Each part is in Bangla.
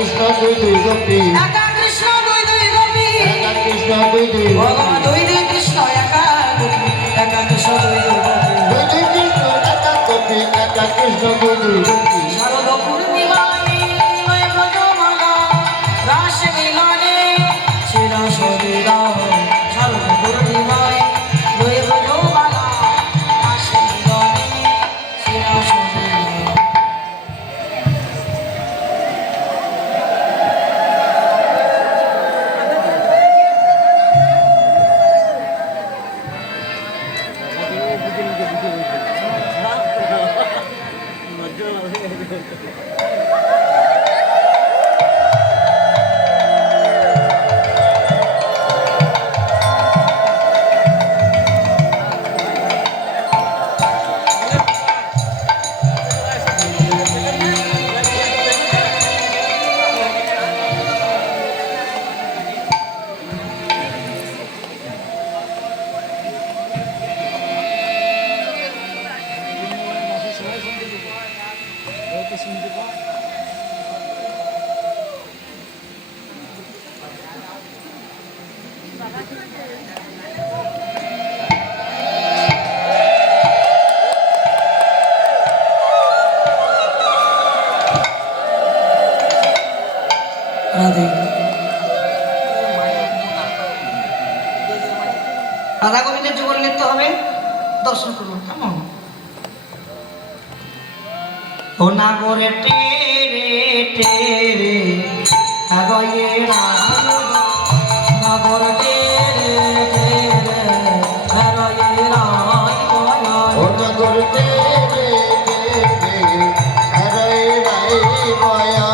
কৃষ্ণ দুই দুই গোপী একা কৃষ্ণ দুই দুই গোপী একা কৃষ্ণ দুই দুই ভগবান দুই দুই কৃষ্ণ একা গোপী একা কৃষ্ণ দুই দুই গোপী দুই দুই কৃষ্ণ একা গোপী একা কৃষ্ণ দুই দুই গোপী শারদ পূর্ণিমায় নয় ব্রজমালা রাস মিলনে শিরা শরীরা শারদ পূর্ণিমায় নয় ব্রজমালা রাস মিলনে শিরা শরীরা রাধা গোবিন্দের যুগল নৃত্য হবে, দর্শন করুন। কেমন ও নাগরে টেরে টেরে আগয়ে নাগর টেরে টেরে আগয়ে ও নগর তেরে তেরে হরে রাই বয়া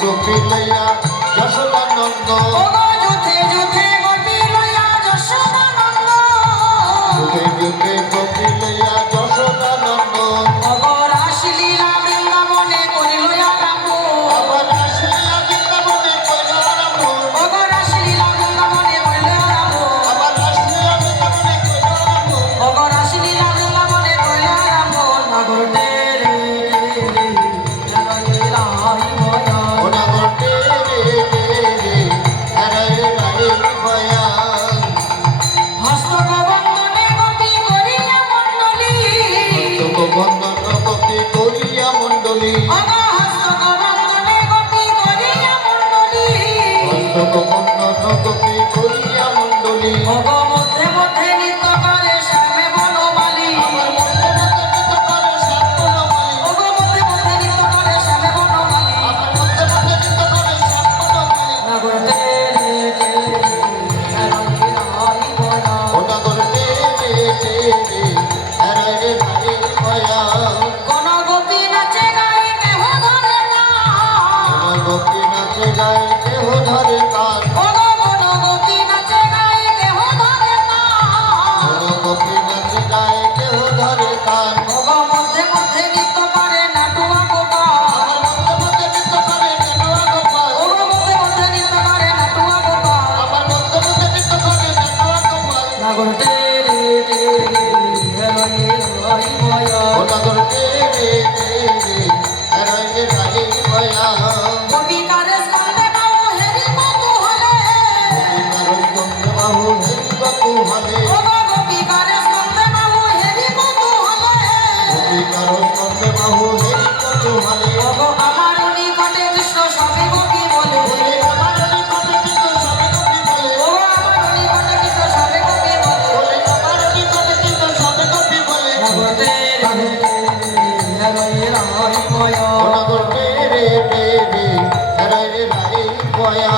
গোপী লইয়া যশোদানন্দ যুদ্ধে যুদ্ধে গোপী লইয়া যশোদানন্দ যুদ্ধে যুদ্ধে গোপী লইয়া যশোদানন্দ অগর আসলীলা বৃন্দাবনে করিল আরম্ভ আবার আসিয়া বৃন্দাবনে কইল আরম্ভ অগর আসলীলা বৃন্দাবনে করিল আরম্ভ আবার আসিয়া বৃন্দাবনে কইল আরম্ভ অগর আসলীলা বৃন্দাবনে করিল আরম্ভ নাগর টেরে টেরে রাই ভয়া ও নগর তেরে তেরে হরে রাই বয়া হস্তক বন্দনে গোপী করিয়া মণ্ডলী বন্দন গোপী করিয়া মণ্ডলী অগ হস্তক বন্দনে গোপী করিয়া মণ্ডলী বন্দন গোপী করিয়া মণ্ডলী অগ মধ্যে মধ্যে নৃত্য করে শ্যামে বনমালী আমার মধ্যে মধ্যে নৃত্য করে শ্যামবনমালী অগ মধ্যে মধ্যে নৃত্য করে শ্যামে বনমালী আমার মধ্যে মধ্যে নৃত্য করে শ্যামবনমালী নাগর টেরে টেরে রাই বয়া ও নগর তেরে তেরে হরে রাই বয়া কোন গোপী নাচে গায়ে কেহ ধরে না আমার গোপী নাচে গায়ে কেহ ধরে কান কোন গোপী নাচে গায়ে কেহ ধরে না আমার গোপী নাচে গায়ে কেহ ধরে কান অগ মধ্যে মধ্যে নৃত্য করে নাটুয়া গোপাল আমার মধ্যে মধ্যে নৃত্য করে নেটুয়া গোপাল অগ মধ্যে মধ্যে নৃত্য করে নাটুয়া গোপাল আমার মধ্যে মধ্যে নৃত্য করে নেটুয়া গোপাল নাগর টেরে টেরে রাই বয়া ও নগর তেরে তেরে হরে রাই বয়া গোপিকারে স্কন্দে বাহু হেরি কৌতূহলে বাহু হেরি কৌতূহলে অগ গোপিকারে স্কন্দে বাহু হেরি কৌতূহলে বাহু হেরি কৌতূহলে অগ আমার নিকটে কৃষ্ণ সবে গোপী বলে আমার নিকটে কৃষ্ণ সবে গোপী বলে অগ আমার নিকটে কৃষ্ণ সবে গোপী বলে আমার নিকটে কৃষ্ণ সবে গোপী বলে নাগর টেরে টেরে রাই বয়া ও নগর তেরে তেরে হরে রাই বয়া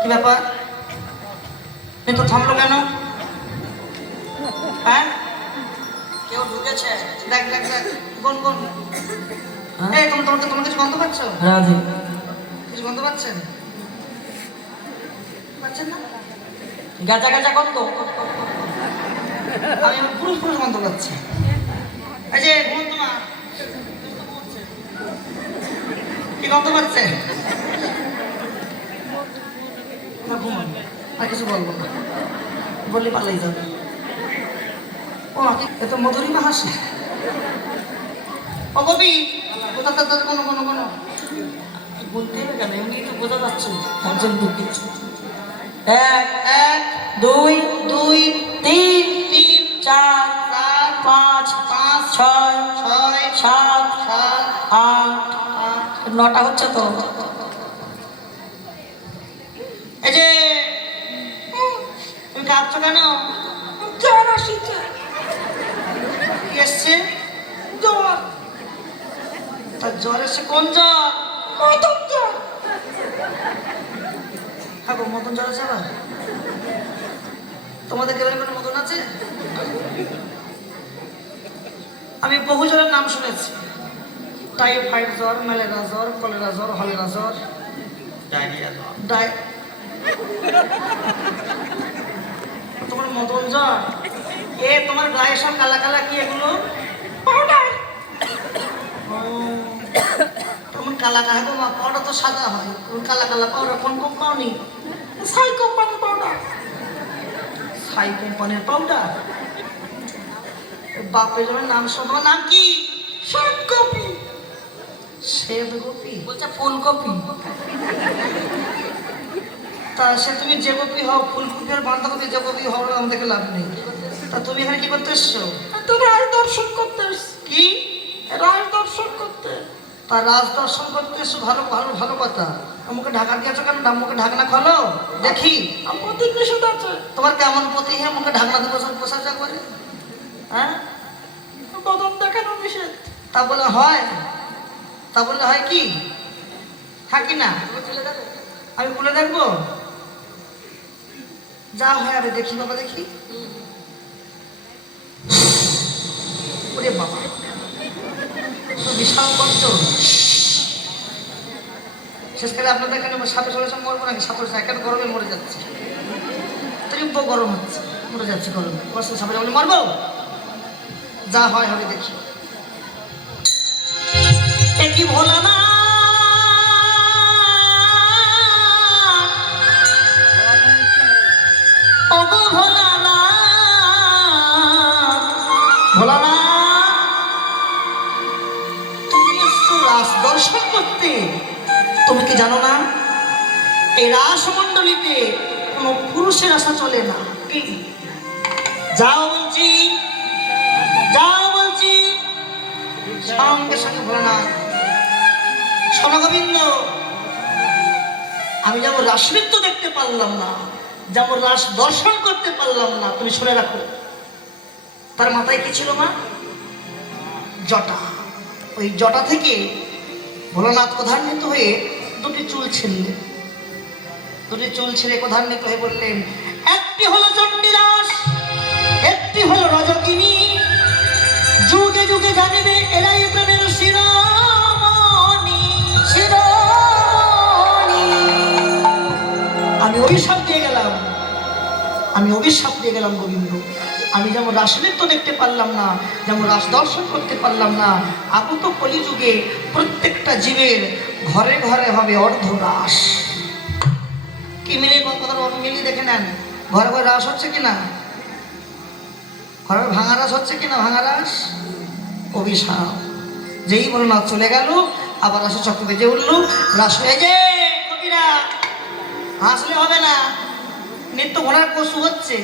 কি ব্যাপার কিন্তু থামলো কেন? হ্যাঁ কেউ ঢুকেছে, দেখ দেখ দেখ কোন কোন এই তোমরা কিছু গন্ধ পাচ্ছ? রাধে কিছু গন্ধ পাচ্ছেন? পাচ্ছেন না? গাজা গাজা গন্ধ। আমি আমার পুরুষ পুরুষ গন্ধ পাচ্ছি। এই যে ঘুমন্ত মা কি গন্ধ পাচ্ছে? না ঘুমান, আর কিছু বলবো না, বললে পালাই যাবে। ও এত মধুরিমা হাসি। ও কবি কোথা কোনো কোনো কোনো বলতে হবে কেন? এমনি তো বোঝা যাচ্ছে একজন দুঃখিত। এক এক দুই দুই তিন তিন চার চার পাঁচ পাঁচ ছয় ছয় সাত সাত আট আট নটা হচ্ছে তো। এই যে তুমি কাঁদছো কেন? জ্বর আসছে। কি এসছে? জ্বর। তার জ্বর এসছে? কোন জ্বর? মদন জ্বর। হ্যাঁ গো, মদন জ্বর আছে আবার? তোমাদের গ্রামে কোনো মদন আছে? আমি বহু জ্বরের নাম শুনেছি। টাইফয়েড জ্বর, ম্যালেরিয়া জ্বর, কলেরা জ্বর, হলেরা জ্বর, ডায়রিয়া জ্বর। তোমার মদন জ্বর? এ তোমার গায়ে সব কালা কালা কি এগুলো? পাউডার। তেমন কালা কালা তো পাউডার তো সাদা হয়, কালা কালা পাউডার কোন কোম্পানি? সাই কোম্পানির পাউডার। সাই কোম্পানির পাউডার? বাপের জন্য নাম শোনো। তোমার নাম কি? শ্বেতকপি। শ্বেতকপি বলছে ফুলকপি। তা সে তুমি যে কপি হও, ফুলকপি আর বাঁধাকপি যে কপি হও, আমাদেরকে লাভ নেই। তা তুমি এখানে কি করতে এসছো? তো রাজ দর্শন করতে এসছি। কি রাজ দর্শন করতে? তা রাজ দর্শন করতে এসছো, ভালো ভালো ভালো কথা। আমাকে ঢাকা দিয়েছো কেন? মুখে ঢাকনা খোলো দেখি। প্রতি নিষেধ আছে। তোমার কেমন প্রতি? হ্যাঁ মুখে ঢাকনা দিয়ে বসা করে। হ্যাঁ বদন দেখানো নিষেধ। তা বলে হয়? তা বললে হয় কি? থাকি না আমি খুলে দেখবো? যা হয় আরে দেখি বাবা, দেখি। ওরে বাবা, বিশাল কষ্ট। শেষকালে আপনাদের এখানে সাপে চলেছে মরবো নাকি? সাপের এখানে গরমে মরে যাচ্ছে, তীব্র গরম হচ্ছে, মরে যাচ্ছে গরমে। সাপে বলে মরবো? যা হয় হবে দেখি। একই ভোলা না ওগো ভোলা না, ভোলা না তুমি এসছো রাস দর্শন করতে। তুমি কি জানো না এই রাসমণ্ডলীতে কোনো পুরুষের আশা চলে না? যাও বলছি, যাও বলছি। সঙ্গে সঙ্গে ভোলা না, শোনো গোবিন্দ, আমি যেমন রাসনৃত্য দেখতে পারলাম না, যেমন রাস দর্শন করতে পারলাম না, তুমি শুনে রাখো। তার মাথায় কি ছিল মা? জটা। ওই জটা থেকে ভোলানাথ ক্রধান্বিত হয়ে দুটি চুল ছিঁড়লেন। দুটি চুল ছিঁড়ে ক্রধান্বিত হয়ে বললেন, একটি হলো চণ্ডীদাস, একটি হলো রজকিনী। যুগে যুগে জানিবে এরাই প্রেমের শিরোমণি, শিরোমণি। আমি অভিশাপ দিয়ে গেলাম, আমি অভিশাপ দিয়ে গেলাম গোবিন্দ। আমি যেমন রাসনৃত্য দেখতে পারলাম না, যেমন রাস দর্শন করতে পারলাম না, আগত কলিযুগে প্রত্যেকটা জীবের ঘরে ঘরে হবে অর্ধরাস। কি মিলে কথা মিলিয়ে দেখে নেন, ঘরে ঘরে রাস হচ্ছে কিনা? ঘরে ভাঙা রাস হচ্ছে কিনা? ভাঙা রাস। অভিশাপ। যেই বলো না চলে গেল, আবার আসে চক্র বেজে উঠলো, রাস হয়ে যে কবিরা হাসলে হবে না। নিত্য ঘোড়ার পশু হচ্ছে,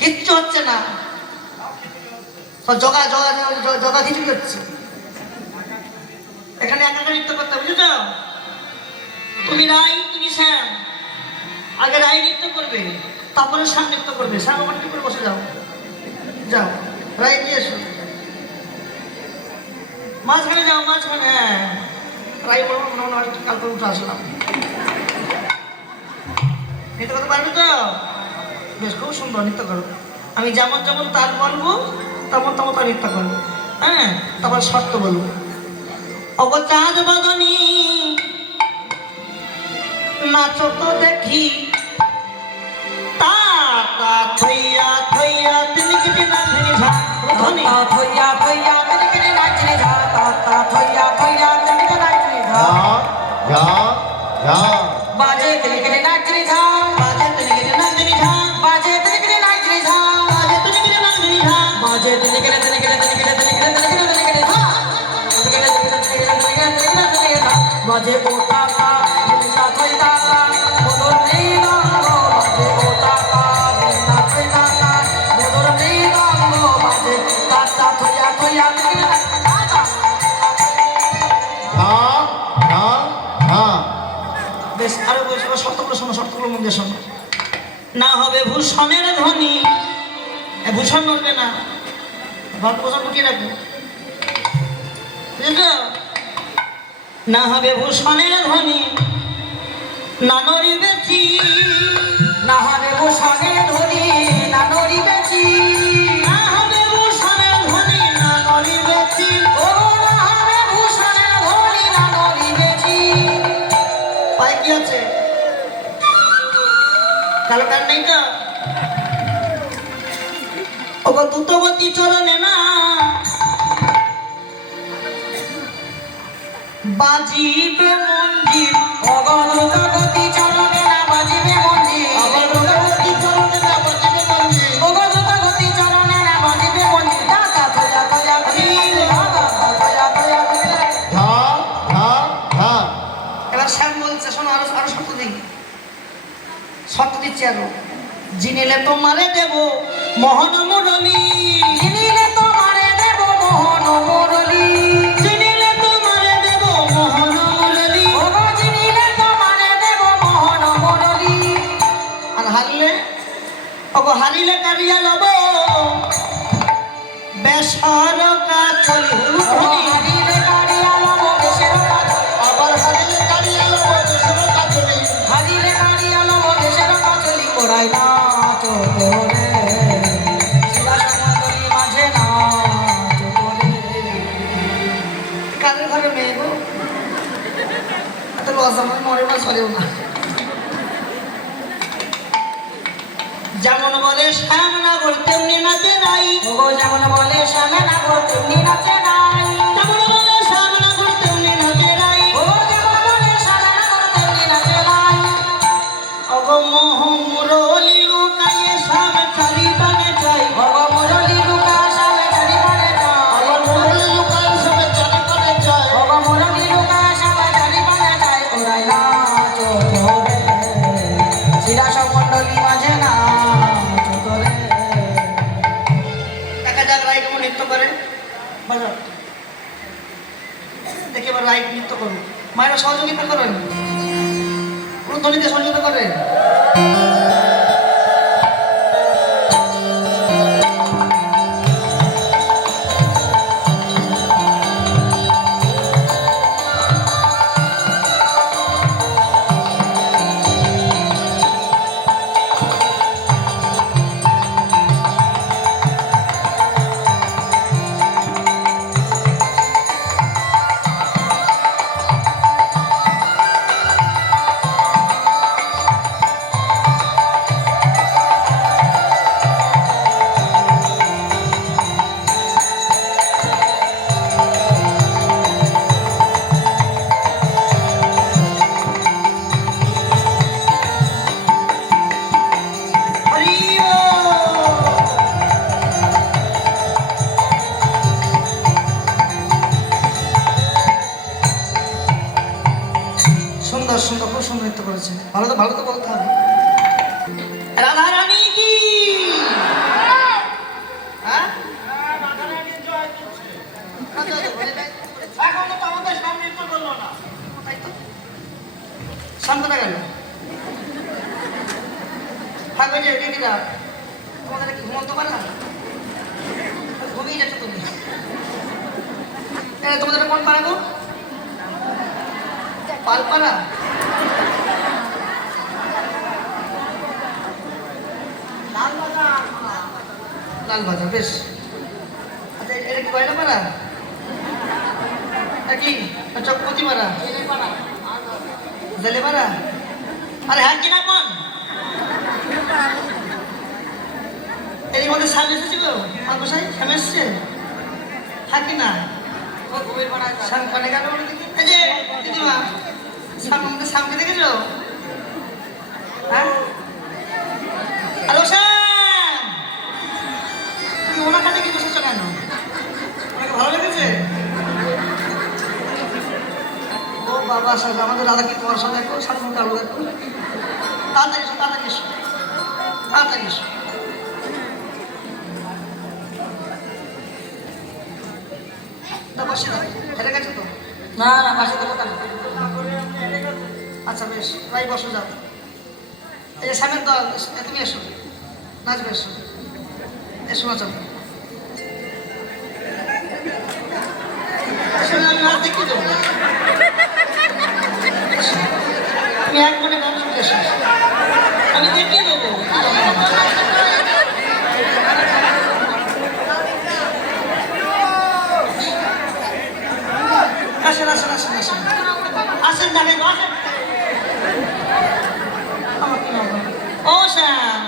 কিচ্ছু হচ্ছে না, জগা জগা জগা খিচুড়ি হচ্ছে। এখানে একা নৃত্য করতে, বুঝেছ? তুমি রাই, তুমি শ্যাম। আগে রাই নৃত্য করবে, তারপরে শ্যাম নৃত্য করবে। শ্যাম আমার কি করে বসে যাও, যাও রাই নিয়ে এসো, মাঝখানে যাও, মাঝখানে। হ্যাঁ রাই বলবো মনে মনে হয় কালকে উঠে আসলাম। নৃত্য করতে পারবে তো? বেশ, খুব সুন্দর নৃত্য করো। আমি যেমন যেমন তার বলবো তেমন তেমন তার নৃত্য করবো। হ্যাঁ, তারপর শর্ত বলবো। অবচাঁদ বদনী নাচো তো দেখি, থইয়া থইয়া তিনি কেটে না ভেঙে ঝা ধ্বনি থইয়া থইয়া তিনি কেটে নাচরে ঝা তা থইয়া থইয়া তিনি কেটে নাচরে ঝা ঝা ঝা বাজে তিনি কেটে নাচরে ঝা বাজে তিনি কেটে না তিনি ঝা বাজে তিনি কেটে নাচরে ঝা বাজে তিনি কেটে না তিনি ঝা বাজে তিনি কেটে তিনি কেটে তিনি কেটে তিনি কেটে তিনি কেটে তিনি কেটে ঝা বাজে ওটা কা বিনা থইতা কা মধুর মৃদঙ্গ বাজে ওটা কা বিনা থইতা কা মধুর মৃদঙ্গ বাজে তা থইয়া থইয়া তিনি কেটে ঝা ঝা ঝা বেশ আরো বেশ শর্তগুলো শোনো শর্তগুলো মন দিয়ে শোনো না হবে ভূষণের ধ্বনি ভূষণ নড়বে না ভাব ভূষণ লুকিয়ে রাখবে বুঝেছ না হবে ভূষণের ধ্বনি না নড়িবে চি না হবে ভূষণের ধ্বনি না নড়িবে চি না হবে ভূষণের ধ্বনি না নড়িবে চি ও না হবে ভূষণের ধ্বনি না নড়িবে চি পায়ে কি আছে কালো কান নেই তো ওগো দ্রুতগতি চরণে না বাজিবে মঞ্জির অগণিত গতি চরণে না বাজিবে মঞ্জির আবার দ্রুতগতি চরণে না বাজিবে মঞ্জির অগণিত গতি চরণে না বাজিবে মঞ্জির দাদা থয়া থয়া দাদা থয়া থয়া ঝা ঝা ঝা এবার শ্যাম বলছে শোনো আরো আরো শর্ত দিই শর্ত দিচ্ছি আরো জিনিলে তোমারে দেব মোহন মুরলী জিনিলে তোমারে দেব মোহন মুরলী জিনিলে তোমারে দেব মোহন মুরলী ও জিনিলে তোমারে দেব মোহন মুরলী আর হারলে ওগো হারিলে কারিয়া লব বেসর কাছলি হুলুধনি হারিলে কারিয়া লব দেশের কাছে আবার হারিয়ে কারিয়ে লব দেশের কাছলি হারিলে কারিয়া লব দেশের কাছলি ওরাই নাচ করে শিলা সমাদলি মাঝে নাচ করে কাদের ঘরে মেয়ে গো এত লজ্জা মানে মরে না সরেও না যেমন বলে শ্যামনগর তেমনি নাচে নাই ওগো যেমন বলে শ্যামে না গো তেমনি নাচে নাই যেমন বলে শ্যামনগর তেমনি নাচে নাই ও যেমন বলে শ্যামে না গো তেমনি নাচে নাই অগো মোহ মুরলি লুকাইয়ে শ্যাম চারি পানে চাই ওগো মুরলি লুকা শ্যামে চারি পানে যায় আবার মুরলি লুকায় সবে চারি করে যায় ওগো মুরলি লুকা শ্যামে চারি পানে যায় ওরাই নাচ করে শিলা সমণ্ডলী মাঝে নাচ করে দেখা যাক রায় কেমন নৃত্য করে বাজাও দেখি এবার রায় নৃত্য করুন মায়েরা সহযোগিতা করেন কোন ধ্বনিতে সহযোগিতা করেন সুন্দর সুন্দর খুব সুন্দর নৃত্য করেছে ভালো তো বলতে হবে রাধা রানী কি হ্যাঁ? এখনো তো আমাদের সামনে নৃত্য করলো না তাই তো? সান্ত্বনা গেল থাকবে যে দিদিরা তোমাদের কি ঘুমন্ত পারে না ঘুমিয়ে যাচ্ছ তুমি তোমাদের কোন পাড়া গো পালপাড়া লালবাজার বেশ আচ্ছা এটা কি কয়লা পাড়া কি চকপতি পাড়া জেলে পাড়া আরে হ্যাঁ কিনা কোন এর মধ্যে সাম এসেছিল আমার বাসায় সাম এসছে থাকি না সাম কনে গেল বলে দেখি এই যে দিদিমা সাম আমাদের সামকে দেখেছো হ্যাঁ হ্যালো শ্যাম তুমি ওনার কাছে কি বসেছো কেন তোমাকে ভালো লেগেছে ও বাবা সাহেব আমাদের দাদা কি তোমার সাথে দেখো সাথে মতো আলো দেখো তাড়াতাড়ি এসো তাড়াতাড়ি এসো তাড়াতাড়ি এসো তা বসে দাও হেরে গেছো তো না না পাশে দেবো কেন আচ্ছা বেশ ভাই বসো যাও এই যে সামনের দল তুমি এসো নাচবে এসো এসো নাচো আসলে আমি নাচ দেখতে দেবো তুমি এক মনে গান শুনতে এসো আমি দেখিয়ে দেবো আসেন আসেন আসেন আসেন আসেন দাঁড়িয়ে আসেন আমার কি হবে ও শ্যাম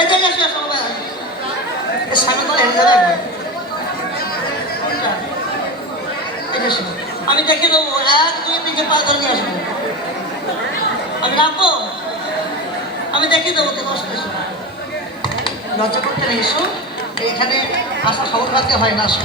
এই যে এসো এসো সামনে তো হেরে যাবে আমি দেখে দেবো এক দুই নিচে পা ধরে নিয়ে আসবো আমি রাখবো আমি দেখিয়ে দেবো তোমার সাথে লজ্জা করতে নেই এসো এখানে আসা খবর রাখতে হয় না আসো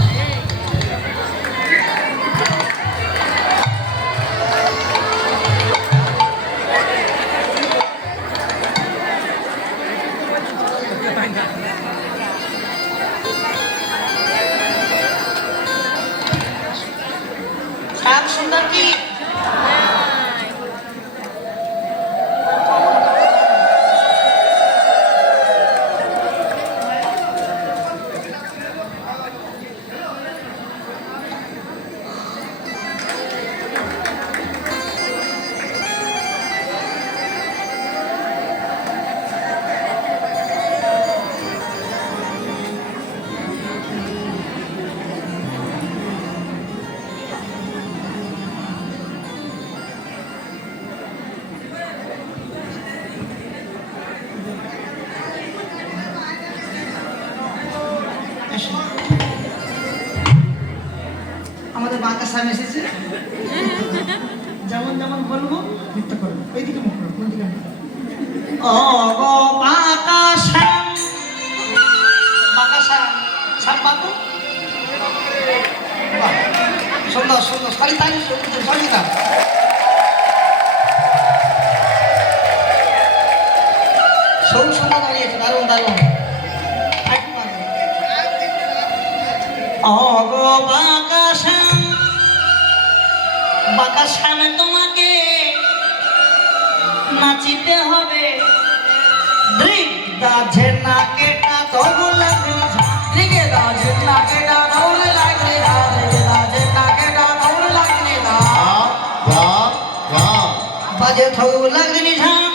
শ্যাম সুন্দর কি আমাদের বাঁকা সাম এসেছে যেমন যেমন বলবো নৃত্য করবো এইদিকে মুখ করবো কোন দিকে ও গো বাঁকা শ্যাম বাঁকা শ্যাম শ্যাম বাঁকু সুন্দর সুন্দর সারি তাই সঙ্গীতা সৌ সুন্দর দাঁড়িয়েছে দারুণ দারুণ অগো বাঁকা শ্যাম বাঁকা শ্যামে তোমাকে নাচিতে হবে দৃক দাঝে নাকেটা তবু লাগবে দিকে দাজে নাকেটা দৌড় লাগলে দাজে দাজে নাকেটা দৌড় লাগলে দা বাজে থগু লাগনি ঝাম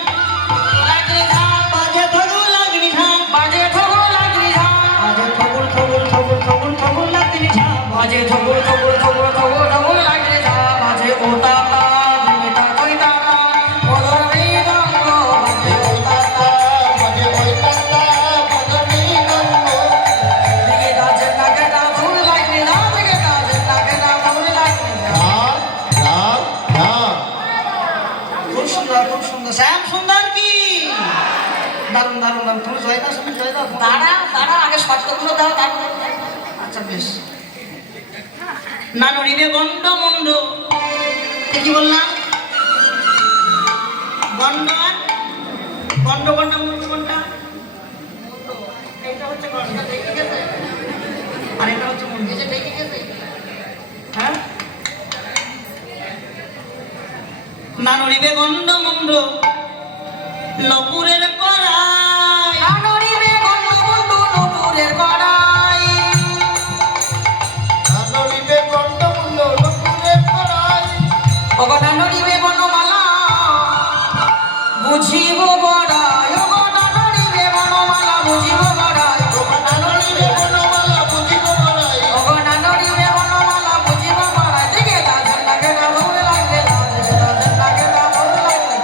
লাগলে দা বাজে থগু লাগনি ঝাম বাজে ঠগো লাগলি দা বাজে থগুল থগুল থগুল থগুল থগুল লাগনি ঝাম বাজে ঠগো ঠগো ঠগো ঠগো ঠগো লাগলে দা বাজে ওটা তা দিটা কইতা তা বদর নেই রঙ্গ বাজে ওটা তা দিকে দাজে নাকেটা দৌড় লাগলে দা দিকে দাজে নাকেটা দৌড় লাগলে দা খুব সুন্দর শ্যাম সুন্দর কি দারুণ দারুণ দারুণ তুমি জয় দাও তুমি জয় দাও তারা তারা আগে শর্তগুলো দাও তারপর আচ্ছা বেশ না নড়িবে গন্ড মন্ড কি বললাম গন্ড আর গন্ড গন্ড মন্ড কোনটা এটা হচ্ছে গন্ড দেখে গেছে আর এটা হচ্ছে মন্ড যে দেখে গেছে হ্যাঁ না নড়িবে গন্ড মন্ড নপুরের করাই আনরিবে গন্ড গন্ড নপুরের কড়াই ওগো নড়িবে বনমালা বুঝিব বড়াই ওগো নড়িবে বনমালা বুঝিব বড়াই ওগো নড়িবে বনমালা বুঝিব বড়াই দিকে দাজে লাগে না দৌড়ে লাগলে দাজে লাগে না দৌড়ে লাগলে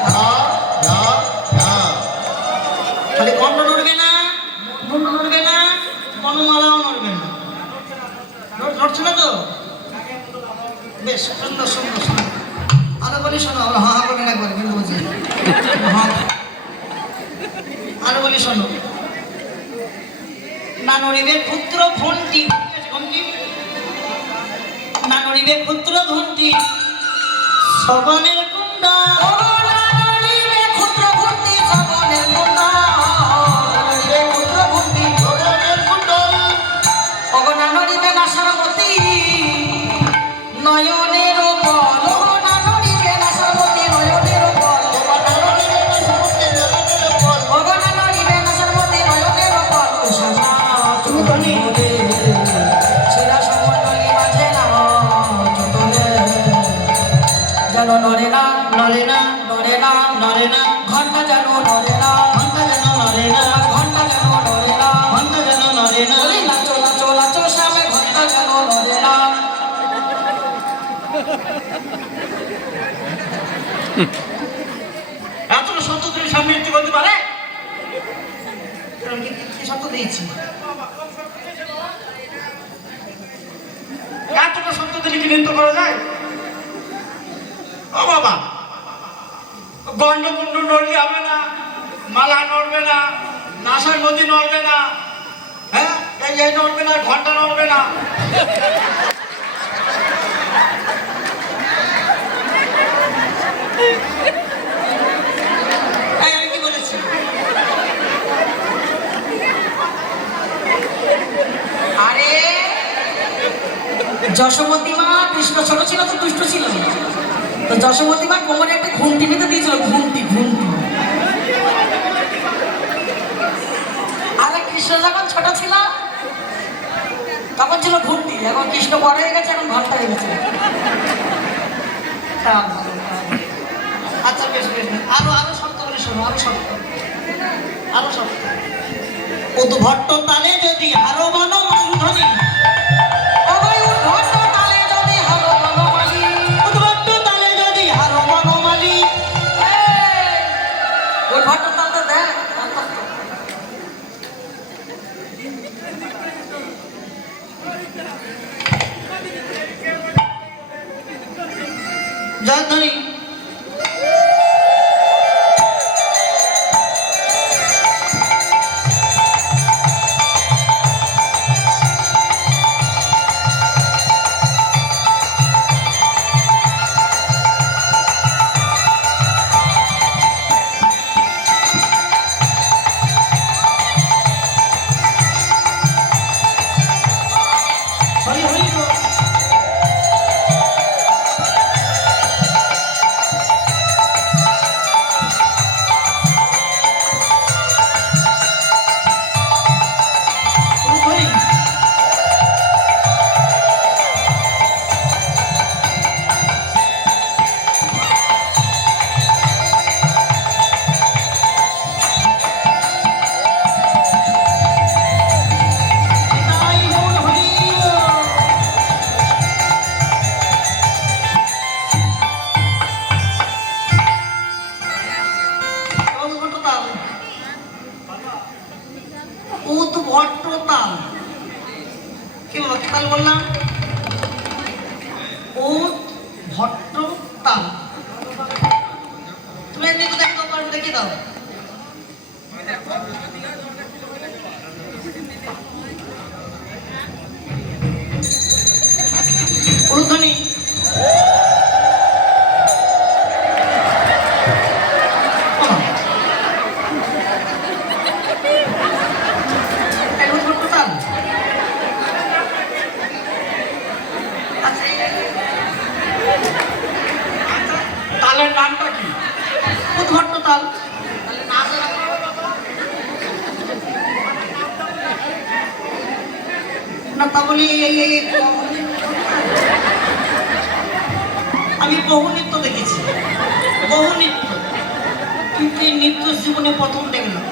মালাও নড়বে না। নড়ছে না তো? বেশ সুন্দর সুন্দর সুন্দর। আরো বলি শোনো, আমরা হা হা করে একবার কিন্তু বুঝি। আরো বলি শোনো, না নড়িবে ক্ষুদ্র ঘন্টি, ঘন্টি না নড়িবে ক্ষুদ্র ঘন্টি সবনের কুণ্ডা। ক্ষুদ্র ঘন্টি সবনের কুণ্ডা, ক্ষুদ্র ঘন্টি সবনের কুণ্ডল অগনা নড়িবে না সারমতি নয়নের বল, অগনা নড়িবে না সারমতি নয়নের বল, অগনা নড়িবে না সারমতি নয়নের বল। তুমি শিলা সমন্ডলী মাঝে না চতলে যেন নড়ে না নড়ে না নড়ে না নড়ে না ঘন্টা যেন নড়ে না, ঘন্টা যেন নড়ে না ঘন্টা যেন নড়ে না, ঘন্টা যেন নড়ে না। ওই নাচো নাচো নাচো সামনে ঘন্টা যেন নড়ে না। এতটা সত্য তুমি সামনে একটু বলতে পারে? আমি কি সত্য দিয়েছি? এতটা সত্য দিলে কি নৃত্য করা যায়? ও বাবা, গণ্ডকুণ্ড নড়লে হবে না, মালা নড়বে না, নাসার নদী নড়বে না, হ্যাঁ এই নড়বে না, ঘন্টা নড়বে না। আমি কি বলেছি? আরে যশোমতী মা কৃষ্ণ ছোট ছিল তো দুষ্ট ছিল, তো যশোমতী মা কোমরে একটা ঘুমটি নিতে দিয়েছিল, ঘুমটি ঘুমটি। আরে কৃষ্ণ যখন ছোট ছিল তখন ছিল ঘুমটি, এখন কৃষ্ণ বড় হয়ে গেছে, এখন ঘন্টা হয়ে গেছে। আচ্ছা বেশ বেশ বেশ। আরো আরো শব্দ বলে শোনো, আরো শব্দ, আরো শব্দ। উদ্ভট্ট তালে যদি হারো বানো মালুধনী, উদ্ভট্ট তালে যদি হারো বনমালী, উদ্ভট্ট তালে যদি হারো বানো মালি। উদ্ভট্ট তালটা দেখ। জয়ধ্বনি। হরি হরি বল। হরি। তাই বল হরি বল। উদ্ভট্ট তাল, উদ্ভট্ট তাল। কি বলো, কি তাল বললাম? উদ্ভট্ট তাল। তুমি এমনি তো দেখতে পারো, দেখি দাও। উলুধ্বনি। উদ্ভট্ট তাল। আচ্ছা, তালের নামটা কি? উদ্ভট্ট তাল। না তা বলি আমি বহু নৃত্য দেখেছি, বহু নৃত্য, কিন্তু এই নৃত্য জীবনে প্রথম দেখলাম।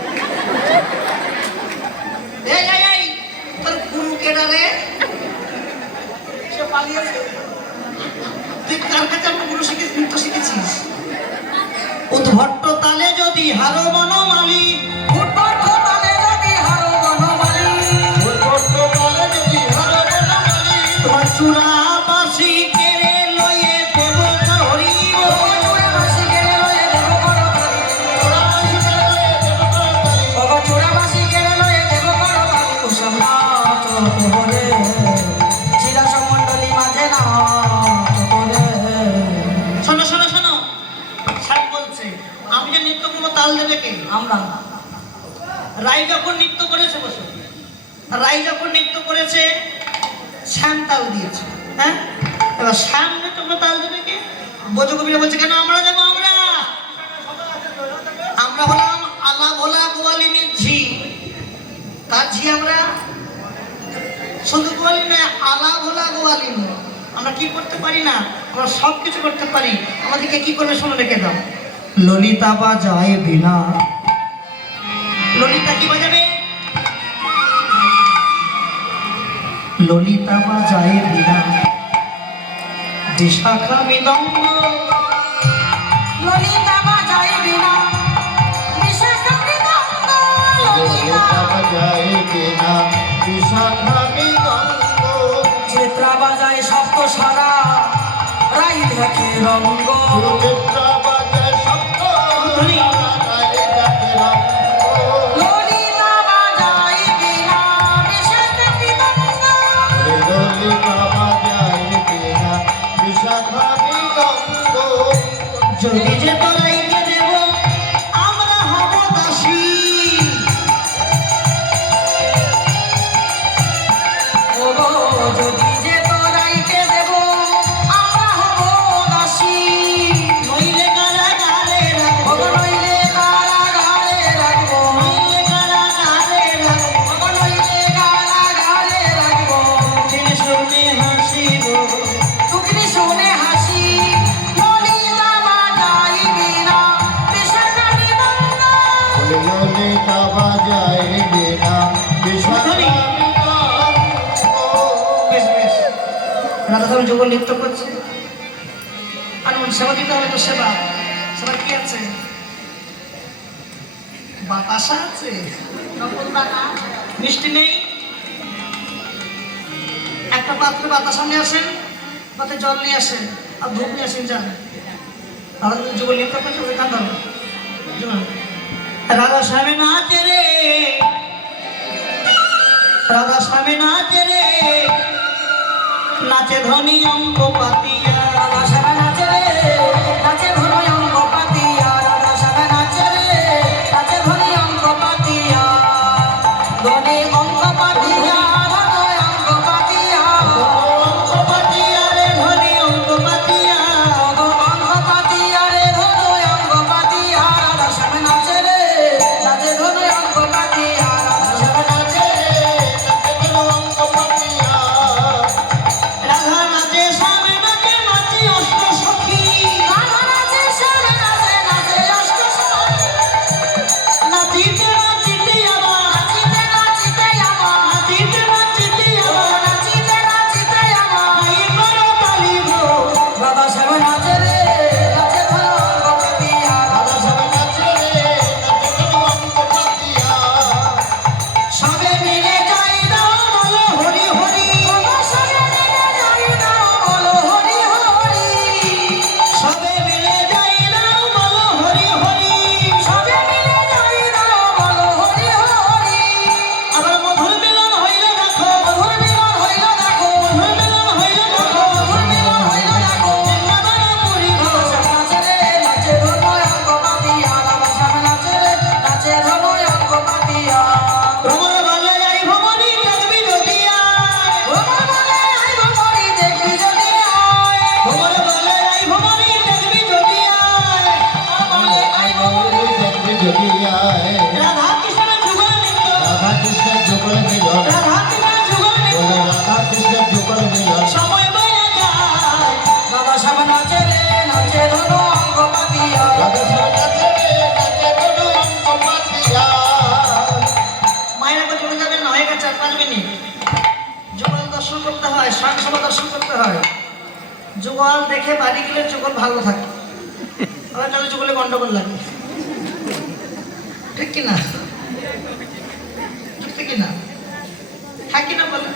এই এই এই তোর গুরু কেডা রে? সে পালিয়েছে। তুই কার কাছে আমার গুরু শিখেছিস, নৃত্য শিখেছিস? উদ্ভট্ট তালে যদি হারো বনমালী, উদ্ভট্ট তালে যদি হারো বনমালী, উদ্ভট্ট চূড়া বাসি কেড়ে লয়ে দেব হরি চূড়া বাসি কেড়ে লয়ে দেব করতালি চূড়া বাসি কেড়ে লয়ে দেব করতালি কুসুম নাচ তোরে শিলাস মণ্ডলী মাঝে নাচ তোরে শোনো শোনো শোনো সাত বলছে আমি যে নৃত্য করবো তাল দেবে কে? আমরা রাই যখন নৃত্য করেছে বসো রাই যখন নৃত্য করেছে শ্যাম তাল দিয়েছে হ্যাঁ এবার শ্যাম নৃত্য করে তাল দেবে কে? বোঝো কবিরা বলছে কেন আমরা দেবো আমরা হলাম আলা ভোলা গোয়ালিনীর ঝি তার ঝি আমরা শুধু গোয়ালি নয় আলা ভোলা গোয়ালিনী আমরা কি করতে পারি না আমরা সব কিছু করতে পারি আমাদেরকে কি করবে শোনো রেখে দাও ললিতা বাজায় বিনা ললিতা কি বাজাবে ললিতা বাজায় বিনা বিশাখা মৃদঙ্গ ললিতা বাজায় বিনা বিশাখা মৃদঙ্গ ললিতা বাজায় বিনা বিশাখা মৃদঙ্গ চিত্রা বাজায় সপ্ত সারা রাই দেখে রঙ্গ সুচিত্রা বাজায় শব্দ রায় দেখে রঙ্গ ললিতা বাজায় বিনা বিশাখা মৃদঙ্গ ললিতা বাজায় বিনা বিশাখা মৃদঙ্গ যদি যে তোরাইকে দেব আমরা হব দাসী ওগো যদি যে তোরাইকে দেব আমরা হব দাসী নইলে কারাগারে রাখবো ওগো নইলে কারাগারে রাখবো নইলে কারাগারে রাখবো ওগো নইলে কারাগারে রাখবো তিনি শুনে হাসিব টুকরি শুনে হাসি ললিতা বাজাই বিনা বিশাখা মৃদঙ্গ ললিতা বাজায় বিনা বিশাখা মৃদঙ্গ বেশ বেশ রাধা স্বামী যুগল নৃত্য করছে আর সেবা দিতে হবে তো সেবা সেবা কি আছে বাতাসা আছে মিষ্টি নেই একটা পাত্রে বাতাসা নিয়ে আসেন পাত্রে জল নিয়ে আসেন আর ধূপ নিয়ে আসেন যান রাধা যুগল নৃত্য করছে ওই কান্দাল রাধা স্বামী নাচে রে রাধা স্বামী নাচে রে নাচে ধনী অঙ্ক পাতিয়া রাধা শ্যামা নাচে রে নাচে ধনী অঙ্গ পাতিয়া রাধা শ্যামা নাচে রে নাচে ধনী অঙ্গ পাতিয়া ধনী অঙ্গ পাতিয়া ধনী অঙ্গ পাতিয়া অঙ্ক পাতিয়া রে ধনী অঙ্ক পাতিয়া অঙ্গ পাতিয়া রে ধনী অঙ্গ পাতিয়া রাধা শ্যামা নাচে রে নাচে ধনী অঙ্গ পাতিয়া রাধা শ্যামা নাচে রাধা নাচে স্বামী নাচে নাচে অষ্ট সখী রাধা নাচে শ্যামা নাচে নাচে অষ্ট সখী নাচিতে নাচিতে আবার নাচিতে নাচিতে আমার নাচিতে নাচিতে আবার নাচিতে নাচিতে আমার এই করো তালি গো রাধা শ্যামা নাচে রে নাচে ধনী অঙ্গ পাতিয়া রাধা শ্যামা সবে মিলে যাই দাও বলো হরি হরি সবে মিলে যাই দাও বলো হরি হরি সবে মিলে যাই দাও বলো হরি হরি সবে মিলে যাই দাও বলো হরি হরি আবার মধুর মিলন হইলে দেখো মধুর মিলন হইল দেখো মধুর মিলন হইলে দেখো মধুর মিলন হইল দেখো বৃন্দাবনে পুরী গো। রাধা শ্যামা নাচে রে নাচে ধনী অঙ্গ পাতিয়া রাধা শ্যামা নাচে রে নাচে ধনী অঙ্গ পাতিয়া ভ্রমর বলে যাই ভ্রমরই দেখবি যদি আয়। ভ্রমর বলে আইব মরি দেখবি যদি আয় ভ্রমর বলে যাই ভ্রমরই দেখবি যদি আয়। বলে আইব মরি রাধা কৃষ্ণের যুগল নৃত্য রাধা কৃষ্ণের যুগল মিলন রাধা কৃষ্ণের যুগল নৃত্য বলে রাধা কৃষ্ণের যুগল মিলন সময় বয়ে যায় রাধা শ্যামা নাচে রে নাচে ধনু অঙ্গ পাতিয়া রাধা শ্যামা নাচে রে নাচে ধনু অঙ্গ পাতিয়া মায়ের আগে চলে যাবেন না হয়ে গেছে 5 মিনিট যুগল দর্শন করতে হয় স্বয়ংসভা দর্শন করতে হয় যুগল দেখে বাড়ি গেলে যুগল ভালো থাকে আবার তাহলে যুগলে গন্ডগোল লাগে ঠিক কিনা ঠিক কিনা থাকি না বলে